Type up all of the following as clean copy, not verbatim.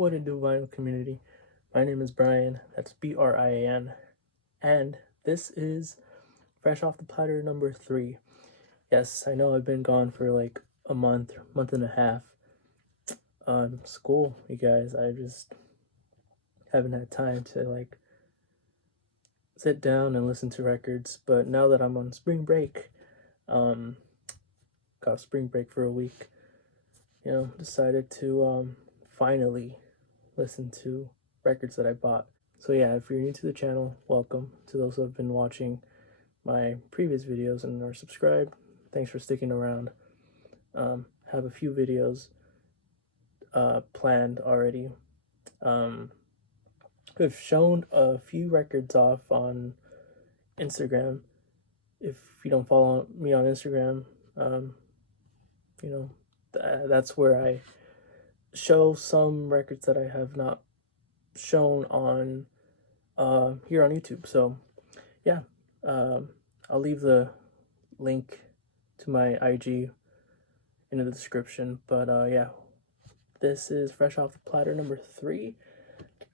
What it do, vinyl community? My name is Brian. That's Brian, and this is Fresh Off the Platter number 3. Yes, I know I've been gone for like a month and a half. School, you guys. I just haven't had time to like sit down and listen to records. But now that I'm on spring break, um, got spring break for a week. Decided to finally listen to records that I bought. So yeah, if you're new to the channel, welcome. To those who have been watching my previous videos and are subscribed, thanks for sticking around. Have a few videos planned already. We've shown a few records off on Instagram. If you don't follow me on Instagram, that's where I show some records that I have not shown on here on YouTube. So yeah, I'll leave the link to my IG in the description. But yeah, this is Fresh Off the Platter number 3.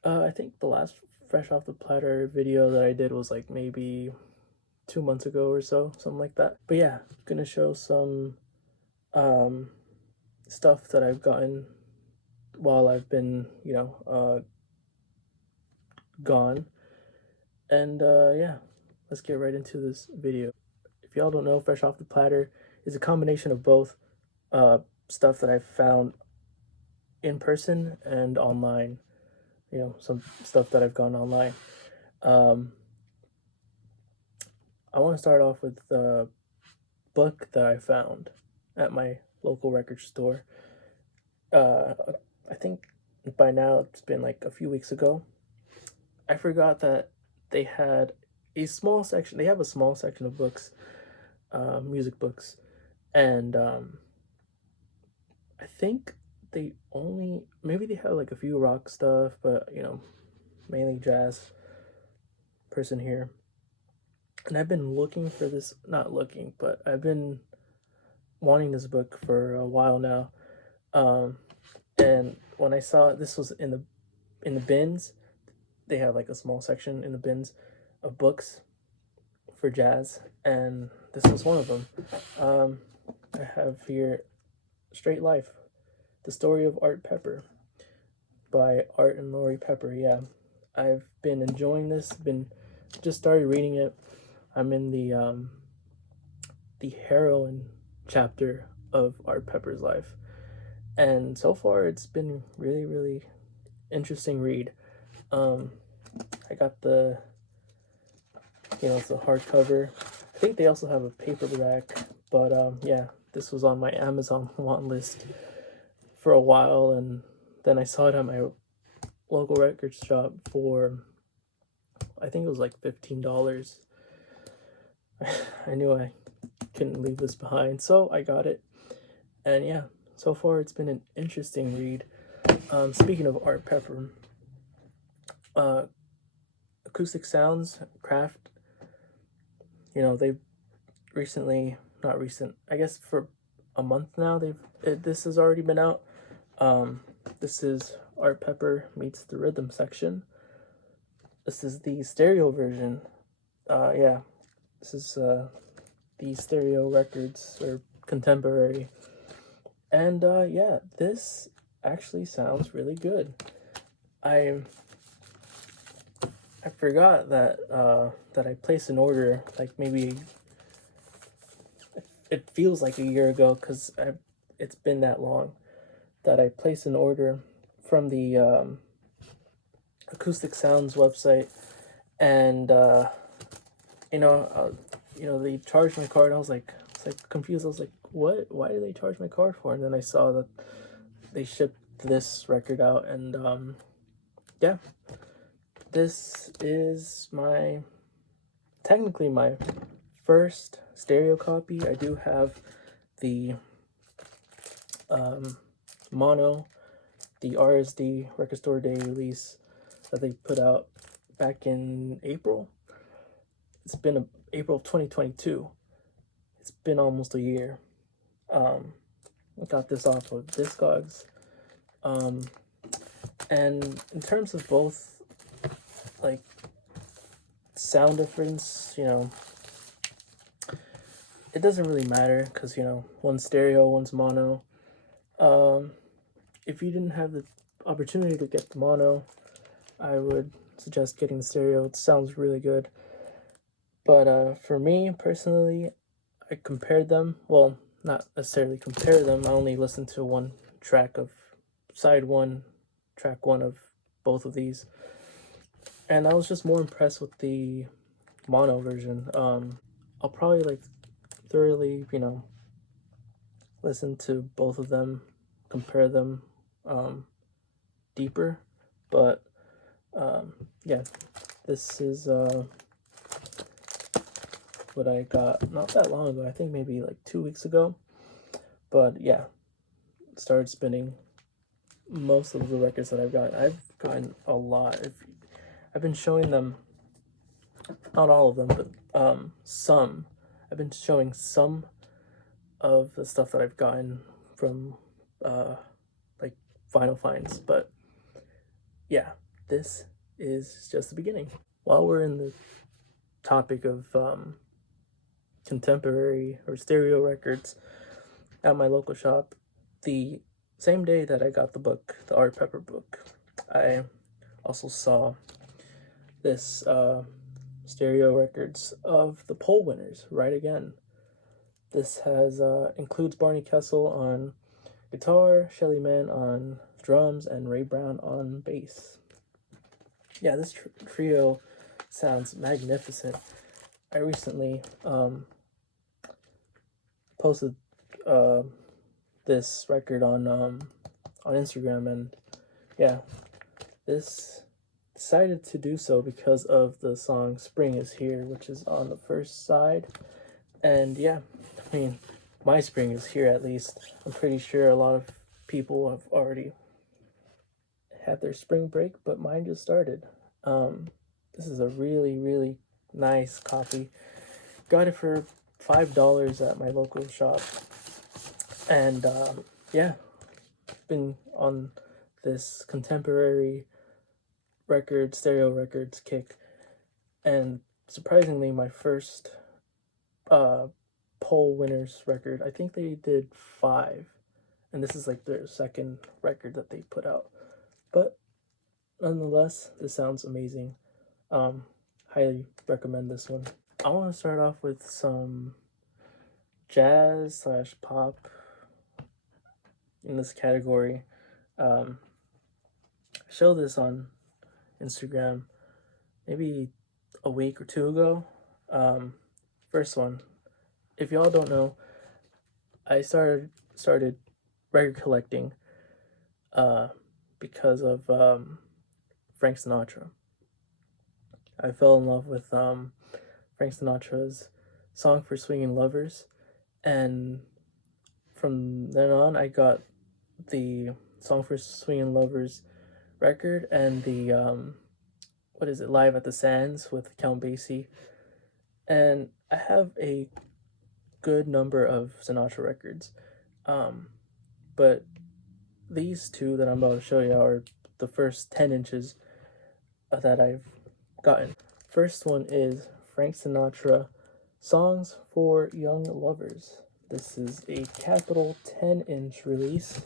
I think the last Fresh Off the Platter video that I did was like maybe 2 months ago or so, something like that. But yeah, gonna show some stuff that I've gotten while I've been gone. And yeah, let's get right into this video. If y'all don't know, Fresh Off the Platter is a combination of both stuff that I've found in person and online. Some stuff that I've gone online. I want to start off with the book that I found at my local record store. I think by now it's been like a few weeks ago. I forgot that they had a small section. They have a small section of books, music books, and I think maybe they have like a few rock stuff, but mainly jazz person here. And I've been looking for this, not looking, but I've been wanting this book for a while now. And when I saw it, this was in the bins. They have like a small section in the bins of books for jazz, and this was one of them. I have here Straight Life, The Story of Art Pepper by Art and Lori Pepper. Yeah, I've been enjoying this. Just started reading it. I'm in the heroine chapter of Art Pepper's life, and so far it's been really interesting read. I got the it's a hardcover. I think they also have a paperback, but yeah, this was on my Amazon want list for a while, and then I saw it at my local record shop for, I think it was like $15. I knew I couldn't leave this behind, so I got it. And yeah, so far it's been an interesting read. Speaking of Art Pepper, Acoustic Sounds Craft, they've recently, not recent, I guess for a month now, this has already been out. This is Art Pepper meets the rhythm section. This is the stereo version. Yeah, this is the stereo records, or contemporary. And yeah, this actually sounds really good. I forgot that that I placed an order like maybe, it feels like a year ago, because it's been that long that I placed an order from the Acoustic Sounds website, and they charged my card. I was like confused. I was like, what? Why did they charge my card for? And then I saw that they shipped this record out, and yeah, this is technically my first stereo copy. I do have the mono, the RSD Record Store Day release that they put out back in April. It's been April of 2022. It's been almost a year. I got this off of Discogs. And in terms of both, like, sound difference, it doesn't really matter because, one's stereo, one's mono. Um, if you didn't have the opportunity to get the mono, I would suggest getting the stereo. It sounds really good. But for me personally, I compared them. Well, not necessarily compare them. I only listened to one track of side one, track one of both of these, and I was just more impressed with the mono version. I'll probably like thoroughly, listen to both of them, compare them deeper. But yeah, this is what I got not that long ago. I think maybe like 2 weeks ago. But yeah, started spinning most of the records that I've gotten. I've gotten a lot. I've been showing them, not all of them, but some. I've been showing some of the stuff that I've gotten from like vinyl finds. But yeah, this is just the beginning. While we're in the topic of contemporary or stereo records, at my local shop, the same day that I got the book, the Art Pepper book, I also saw this stereo records of the poll winners, Right Again. This has includes Barney Kessel on guitar, Shelly Manne on drums, and Ray Brown on bass. Yeah, this trio sounds magnificent. I recently posted this record on Instagram, and yeah, this decided to do so because of the song Spring Is Here, which is on the first side. And yeah, I mean, my spring is here at least. I'm pretty sure a lot of people have already had their spring break, but mine just started. This is a really, really nice copy. Got it for $5 at my local shop. And yeah, been on this contemporary stereo records kick. And surprisingly, my first poll winners record, I think they did 5. And this is like their second record that they put out. But nonetheless, this sounds amazing. Highly recommend this one. I want to start off with some jazz / pop in this category. I showed this on Instagram maybe a week or 2 ago. First one, if y'all don't know, I started record collecting because of Frank Sinatra. I fell in love with Frank Sinatra's Song for Swingin' Lovers, and from then on I got the Song for Swingin' Lovers record and the Live at the Sands with Count Basie. And I have a good number of Sinatra records, but these two that I'm about to show you are the first 10 inches that I've gotten. First one is Frank Sinatra, Songs for Young Lovers. This is a Capitol 10-inch release.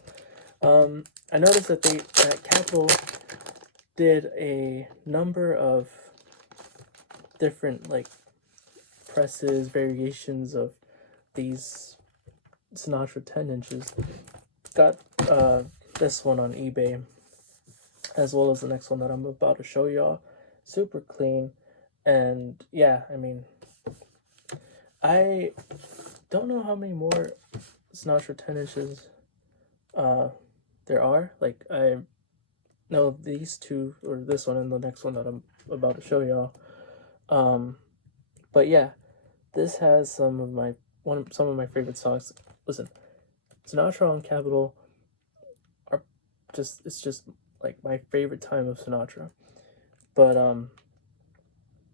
I noticed that Capitol did a number of different like presses, variations of these Sinatra 10 inches. Got this one on eBay, as well as the next one that I'm about to show y'all. Super clean, and yeah, I mean, I don't know how many more Sinatra 10 inches there are. Like, I know these two, or this one and the next one that I'm about to show y'all. But yeah, this has some of my favorite songs. Listen, Sinatra on Capitol it's just like my favorite time of Sinatra. But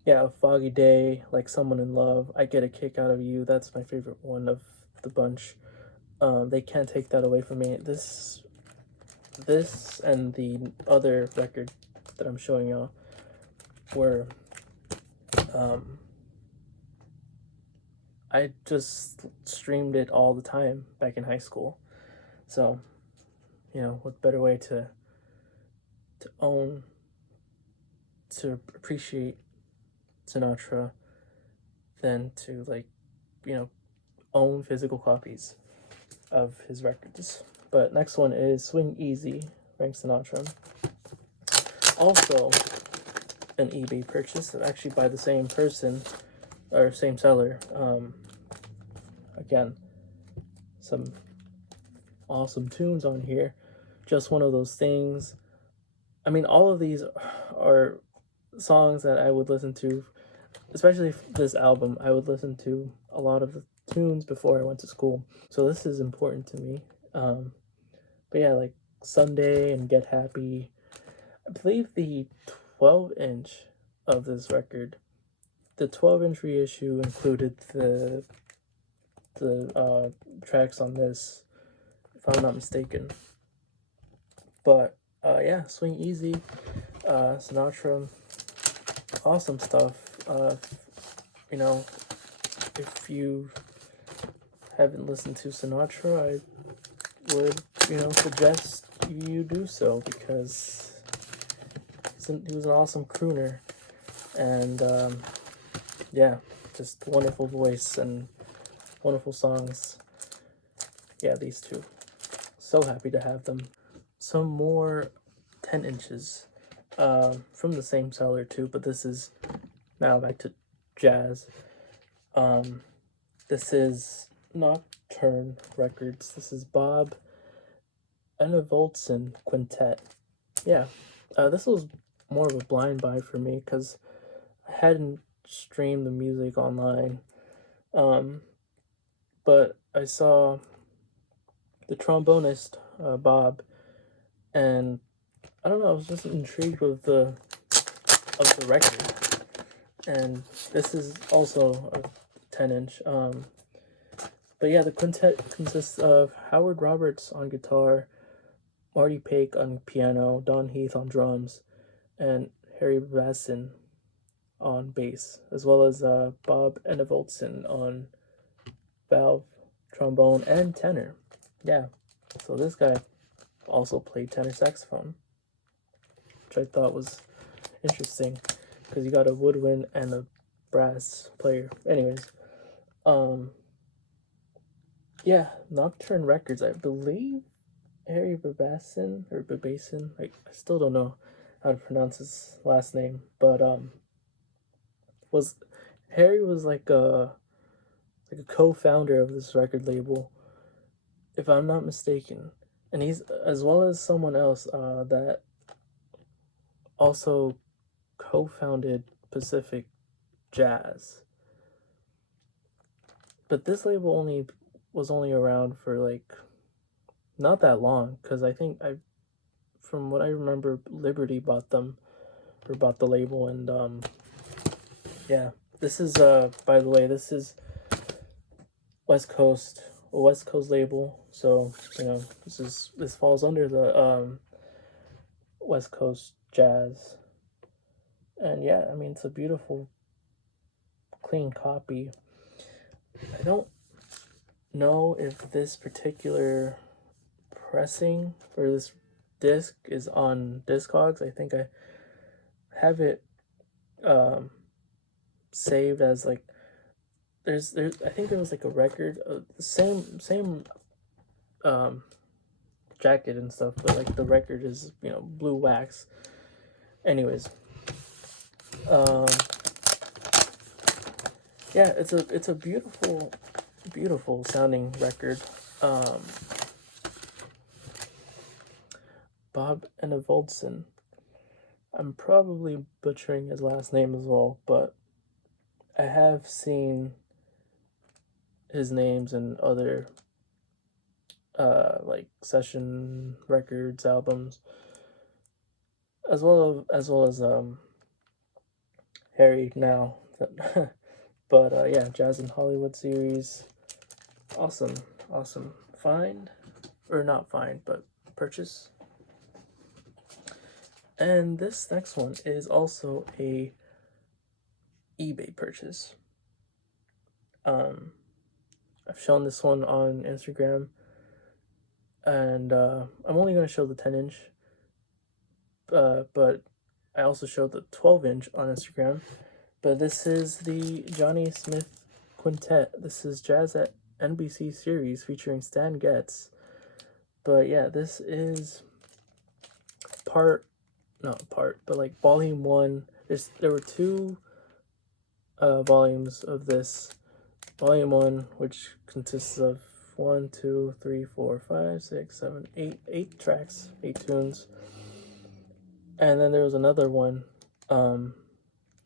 yeah, A Foggy Day, Like Someone in Love, I Get a Kick Out of You, that's my favorite one of the bunch. They can't take that away from me. This this and the other record that I'm showing y'all were, I just streamed it all the time back in high school. So, what better way to own, to appreciate Sinatra than to, like, own physical copies of his records. But next one is Swing Easy, Frank Sinatra. Also an eBay purchase, actually by the same person, or same seller. Again, some awesome tunes on here. Just one of those things. I mean, all of these are songs that I would listen to, especially this album. I would listen to a lot of the tunes before I went to school. So this is important to me. But yeah, like Sunday and Get Happy. I believe the 12-inch of this record, the 12-inch reissue included the tracks on this, if I'm not mistaken. But yeah, Swing Easy, Sinatra, awesome stuff. If you haven't listened to Sinatra, I would, suggest you do so, because he was an awesome crooner, and yeah, just wonderful voice and wonderful songs. Yeah, these two. So happy to have them. Some more 10 inches from the same seller too, but this is now back to jazz. This is Nocturne Records. This is Bob Enevoldsen Quintet. Yeah, this was more of a blind buy for me because I hadn't streamed the music online. But I saw the trombonist, Bob, and I don't know, I was just intrigued with the record. And this is also a 10-inch. But yeah, the quintet consists of Howard Roberts on guitar, Marty Paik on piano, Don Heath on drums, and Harry Bassin on bass, as well as Bob Enevoldsen on valve, trombone, and tenor. Yeah, so this guy also played tenor saxophone, which I thought was interesting, because you got a woodwind and a brass player. Anyways, yeah, Nocturne Records, I believe Harry Babassin, or Babasin, I still don't know how to pronounce his last name, but Harry was like a co-founder of this record label, if I'm not mistaken, and he's, as well as someone else that also co-founded Pacific Jazz. But this label was only around for like not that long, because I think, from what I remember, Liberty bought the label, and yeah, this is by the way, this is a West Coast label, so this falls under the West Coast jazz. And yeah, I mean, it's a beautiful, clean copy. I don't know if this particular pressing or this disc is on Discogs. I think I have it saved as like, there's I think there was like a record, same jacket and stuff, but like the record is blue wax. Anyways, yeah, it's a beautiful sounding record. Bob Enevoldsen, I'm probably butchering his last name as well, but I have seen his names in other like session records, albums, as well as Harry now. But yeah, Jazz in Hollywood series, awesome find, or not find, but purchase. And this next one is also a eBay purchase. I've shown this one on Instagram, and I'm only going to show the 10-inch, but I also showed the 12-inch on Instagram. But this is the Johnny Smith Quintet. This is Jazz at NBC series featuring Stan Getz. But yeah, this is like volume 1. There were 2 volumes of this. Volume 1, which consists of 1, 2, 3, 4, 5, 6, 7, 8 tracks, 8 tunes. And then there was another one,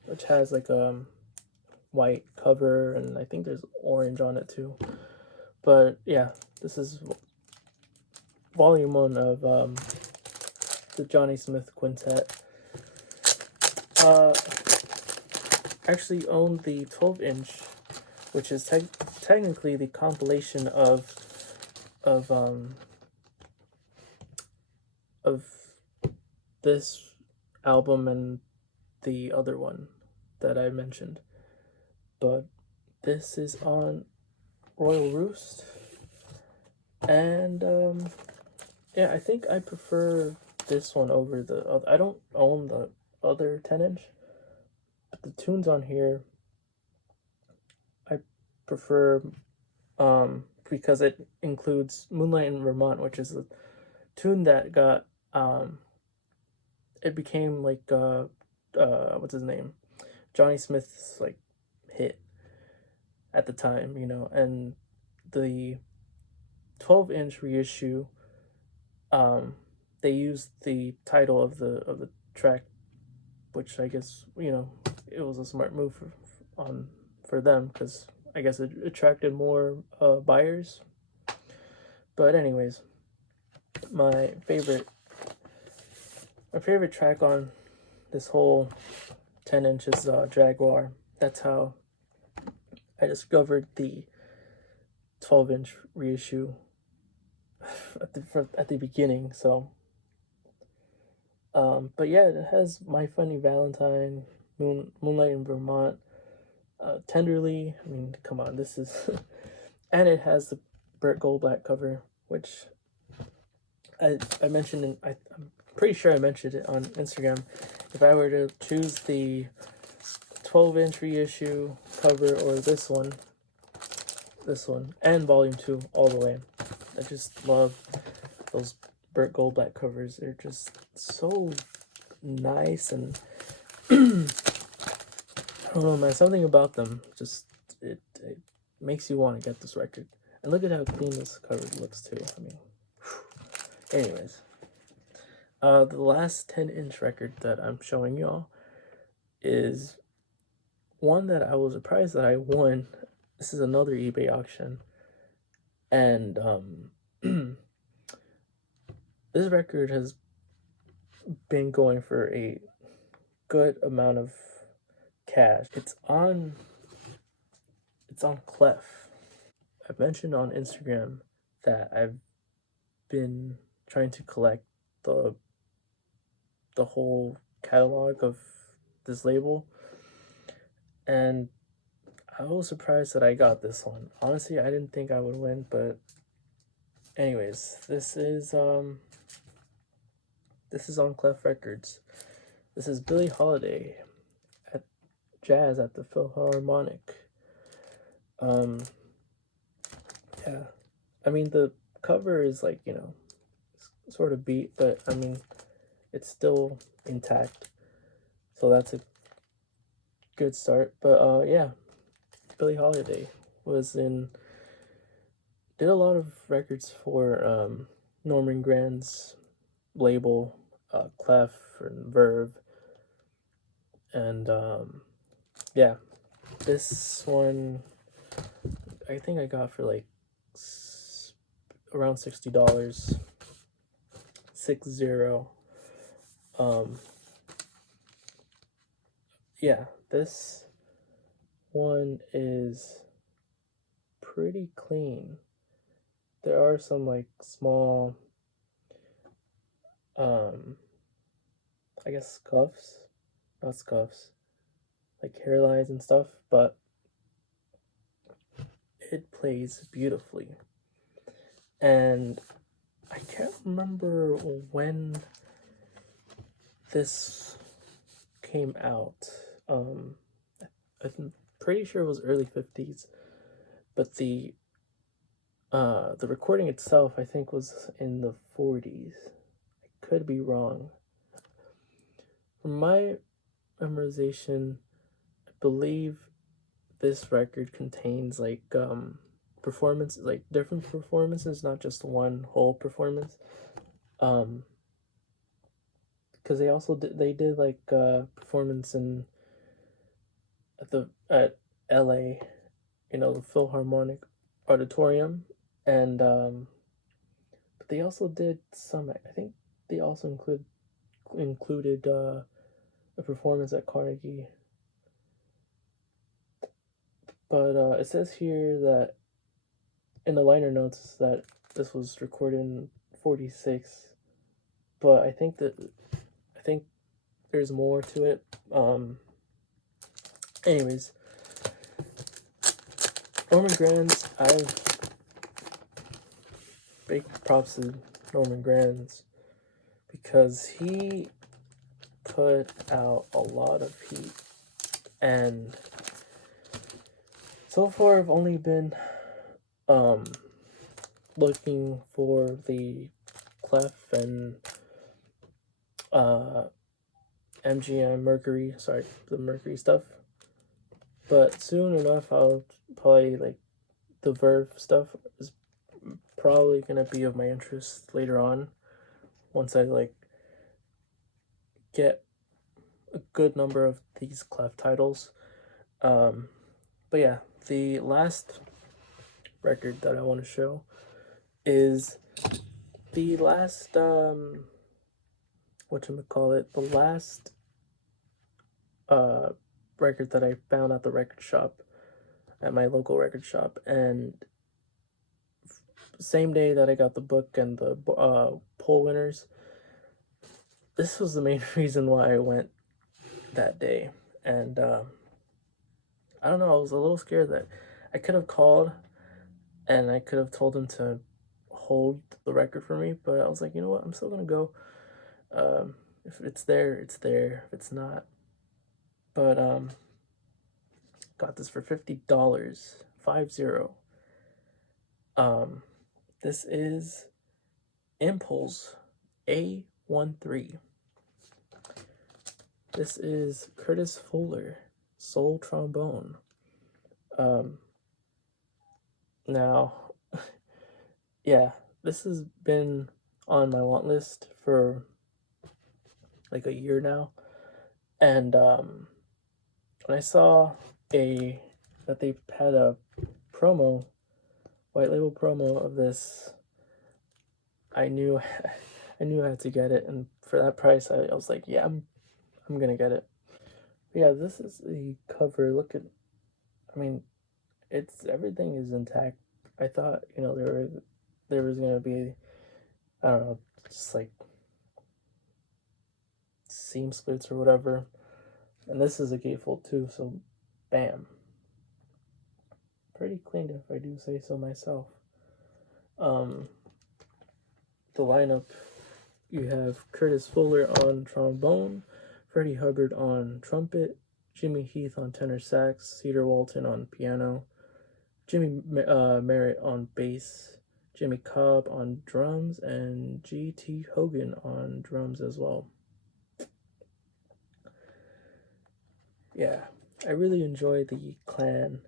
which has like a white cover, and I think there's orange on it too. But yeah, this is volume 1 of the Johnny Smith Quintet. Actually owned the 12-inch, which is technically the compilation of this album and the other one that I mentioned. But this is on Royal Roost, and yeah, I think I prefer this one over the other. I don't own the other 10-inch, but the tunes on here I prefer, because it includes Moonlight in Vermont, which is a tune that got it became like what's his name, Johnny Smith's like hit at the time, and the 12-inch reissue, they used the title of the track, which I guess it was a smart move for them, because I guess it attracted more buyers. But anyways, my favorite track on this whole 10-inch is Jaguar. That's how I discovered the 12-inch reissue at the beginning. So but yeah, it has My Funny Valentine, Moonlight in Vermont, Tenderly. I mean, come on, this is and it has the Burt Goldblatt cover, which I mentioned I'm pretty sure I mentioned it on Instagram. If I were to choose the 12-inch reissue cover or this one, and volume 2 all the way, I just love those Burt Goldblatt covers. They're just so nice, and I don't know, man, something about them just it makes you want to get this record. And look at how clean this cover looks too. I mean, anyways, the last 10-inch record that I'm showing y'all is one that I was surprised that I won. This is another eBay auction, and this record has been going for a good amount of cash. It's on Clef. I've mentioned on Instagram that I've been trying to collect the whole catalog of this label, and I was surprised that I got this one. Honestly, I didn't think I would win, but anyways, this is on Clef Records. This is Billie Holiday at Jazz at the Philharmonic. Yeah, I mean, the cover is like, sort of beat, but I mean, it's still intact, so that's a good start. But yeah, Billie Holiday did a lot of records for Norman Grand's label, Clef and Verve, and yeah, this one I think I got for like around $60, 60. Yeah, this one is pretty clean. There are some like small I guess scuffs, not scuffs, like hairlines and stuff, but it plays beautifully. And I can't remember when this came out. I'm pretty sure it was early 50s, but the recording itself I think was in the 40s. I could be wrong. From my memorization, I believe this record contains like performances, like different performances, not just one whole performance. Because they did like performance in at LA, the Philharmonic Auditorium, and but they also did some. I think they also included a performance at Carnegie. But it says here that in the liner notes that this was recorded in '46, but I think there's more to it. Anyways, Norman Granz, I've big props to Norman Granz because he put out a lot of heat, and so far I've only been looking for the Clef and MGM Mercury, sorry, the Mercury stuff. But soon enough, I'll probably like the Verve stuff is probably gonna be of my interest later on once I like get a good number of these Clef titles. But yeah, the last record that I want to show is the last whatchamacallit, the last record that I found at the record shop, at my local record shop, and same day that I got the book and the poll winners, this was the main reason why I went that day. And I don't know, I was a little scared that I could have called and I could have told him to hold the record for me, but I was like, you know what, I'm still gonna go. If it's there, it's there. If it's not, but got this for $50, 50. This is Impulse A13. This is Curtis Fuller, soul trombone. Now, yeah, this has been on my want list for like a year now, and when I saw that they had a promo, white label promo of this, I knew I knew I had to get it, and for that price, I was like, yeah, I'm gonna get it. But yeah, this is the cover. Look at, I mean, everything is intact. I thought there was gonna be, I don't know, just like seam splits or whatever, and this is a gatefold too. So, bam, pretty clean if I do say so myself. The lineup, you have Curtis Fuller on trombone, Freddie Hubbard on trumpet, Jimmy Heath on tenor sax, Cedar Walton on piano, Jimmy Merritt on bass, Jimmy Cobb on drums, and G.T. Hogan on drums as well. Yeah, I really enjoy the Clan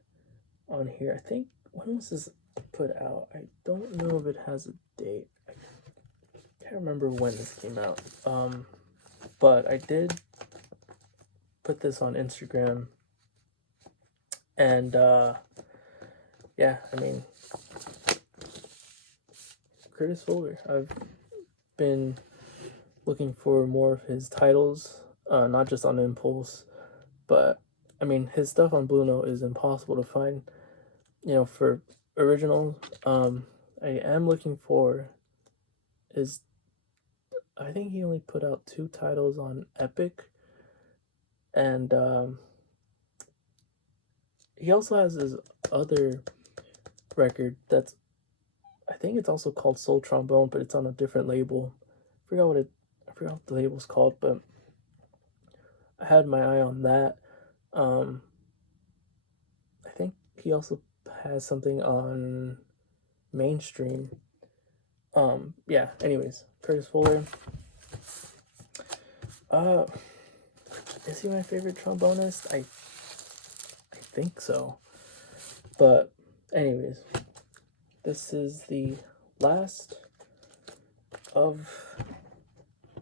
on here. I think, when was this put out? I don't know if it has a date. I can't remember when this came out. But I did put this on Instagram, and yeah, I mean, Curtis Fuller, I've been looking for more of his titles, not just on Impulse, but I mean, his stuff on Blue Note is impossible to find, for original. I am looking for his I think he only put out 2 titles on Epic, and he also has his other record that's, I think it's also called Soul Trombone, but it's on a different label. I forgot what the label's called, but I had my eye on that. I think he also has something on Mainstream. Yeah. Anyways, Curtis Fuller. Uh, is he my favorite trombonist? I think so. But anyways, this is the last of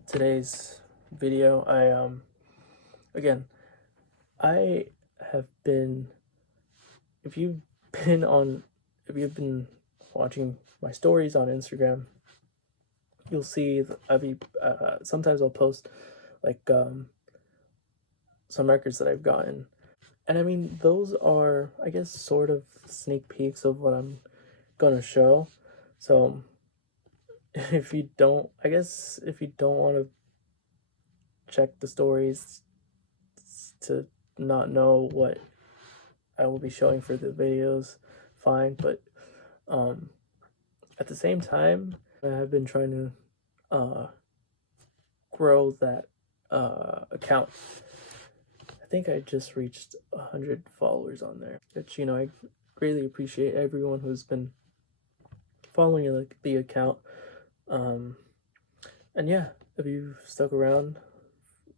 today's video. Again, I have been, if you've been watching my stories on Instagram, you'll see sometimes I'll post like some records that I've gotten, and I mean those are, I guess, sort of sneak peeks of what I'm gonna show. So if you don't want to check the stories to not know what I will be showing for the videos, fine. But at the same time, I have been trying to grow that account. I think I just reached 100 followers on there, which, I greatly appreciate everyone who's been following the account. And yeah, if you've stuck around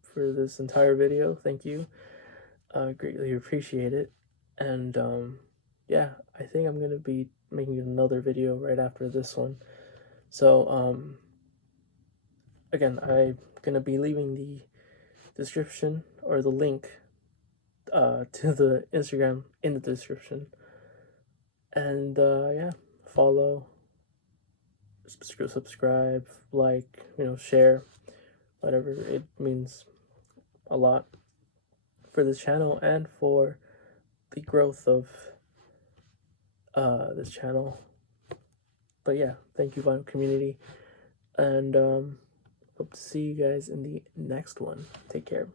for this entire video, thank you. Greatly appreciate it. And yeah, I think I'm gonna be making another video right after this one. So again, I'm gonna be leaving the description, or the link to the Instagram in the description. And yeah, follow, subscribe, like, share, whatever. It means a lot for this channel and for the growth of this channel. But yeah, thank you, vinyl community, and hope to see you guys in the next one. Take care.